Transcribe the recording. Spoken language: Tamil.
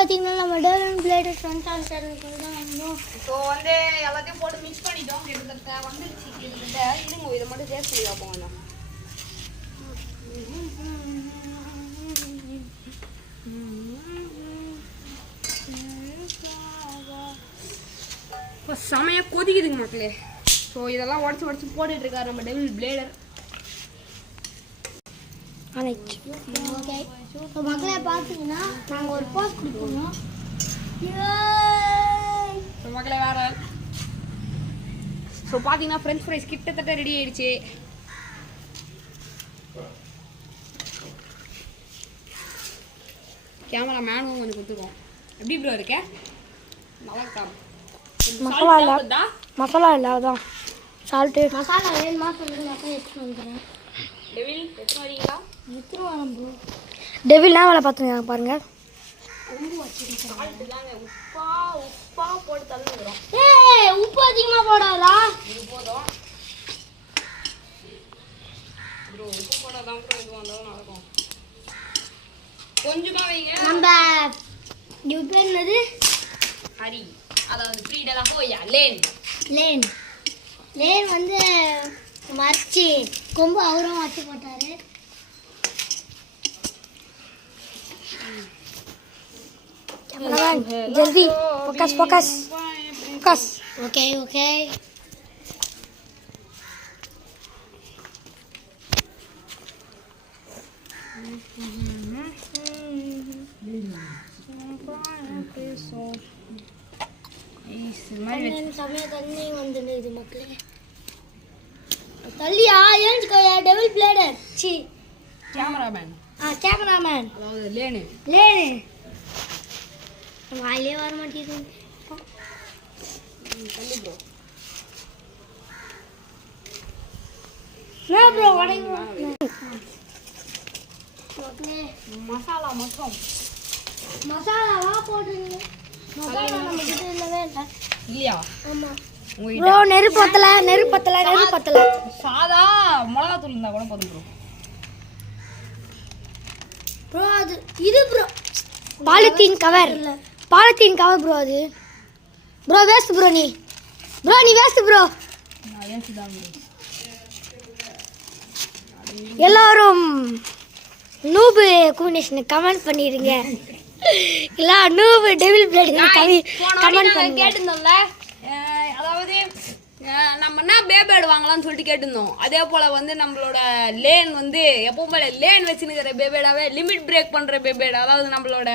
பார்த்தீங்கன்னா நம்ம டெவில் பிளேடர் ஃப்ரண்ட் ஆன் சேனலுக்கு தான் வந்தோம். ஸோ வந்து எல்லாத்தையும் போட்டு மிக்ஸ் பண்ணிட்டோம். கிட்டத்தட்ட வந்துருச்சு. கிட்டத்தட்ட இருங்க, இதை மட்டும் டேஸ்ட் பண்ணி பார்ப்போம். வேணாம் இப்போ செமையாக கொதிக்குதுங்க மக்களே. ஸோ இதெல்லாம் உடச்சி போட்டுட்டு இருக்காரு நம்ம டெவில் பிளேடர். ஓகே, ஸோ மக்களே பார்த்தீங்கன்னா நாங்கள் ஒரு போஸ்ட் கொடுப்போம். ஸோ மக்களே வேற ஸோ பார்த்தீங்கன்னா ஃப்ரெஞ்ச் ஃப்ரைஸ் கிட்டத்தட்ட ரெடி ஆயிடுச்சு. கேமரா மேனும் கொஞ்சம் கொடுத்துருக்கோம். எப்படி ப்ரோ இருக்க? நல்லா இருக்கா? மசாலா இல்லை, அதான் சால்ட்டு. மசாலா வேணுமா சொல்லுங்க, மக்கள் எடுத்துட்டு வந்துடுறேன். டெவில் எத்தனை வரீங்களா? எத்தனை வரும் ப்ரோ? டெவில்லாம் வேலை பார்த்துங்க பாருங்க. உப்பா போட்டு தள்ளுறோம். உப்பு அதிகமாக போடாதா? இது போதும் ப்ரோ. உப்பு போடாதான் ப்ரோ எதுவும் வந்தாலும் நடக்கும். கொஞ்சமா வைங்க. நம்ம பேர் என்னது? ஹரி, அதாவது ஃப்ரீடலா ஹோயா லேன். லேன் லேன் வந்து மறைச்சி கொம்பு அவரும் வச்சு போட்டாரு. ஜல்தி focus focus focus. Okay okay. சமய தண்ணி வந்துடுது மக்களே. தள்ளியா ஏஞ்சுக்கோயா டெவில் பிளேடர். சி கேமராமேன். கேமராமேன் அதாவது லேனு. வாயிலே வர மாட்டேங்குது. தள்ளி ப்ரோ. நான் ப்ரோ வடங்க ஓகே. மசாலா மட்டும் மசாலாவா போடுறீங்க? மசாலா நம்ம கிட்ட இல்லவே இல்லை. இல்லையா? ஆமா உங்ககிட்ட ப்ரோ. நெருப்பத்தல சாதா மிளகாத்தூள் இருந்தா கூட போதும் ப்ரோ. ப்ரோ அது இது ப்ரோ பாலித்தீன் கவர் ப்ரோ. அது ப்ரோ வேஸ்ட் ப்ரோ. நீ வேஸ்ட் ப்ரோ. நான் ஏன்சி தான் ப்ரோ. எல்லாரும் நூபு காம்பினேஷன் கமெண்ட் பண்ணிடுங்க. இல்ல நூபு டெவில் பிளேட் கமெண்ட் பண்ணுங்க. கேட்டிருந்தோம்ல, அதாவது நம்ம என்ன பேபேடு வாங்கலாம்னு சொல்லிட்டு கேட்டிருந்தோம். அதே போல வந்து நம்மளோட லேன் வந்து எப்பவும் போல லேன் வச்சுன்னுக்கிற பேபேடாவே லிமிட் பிரேக் பண்ற பேபேடு, அதாவது நம்மளோட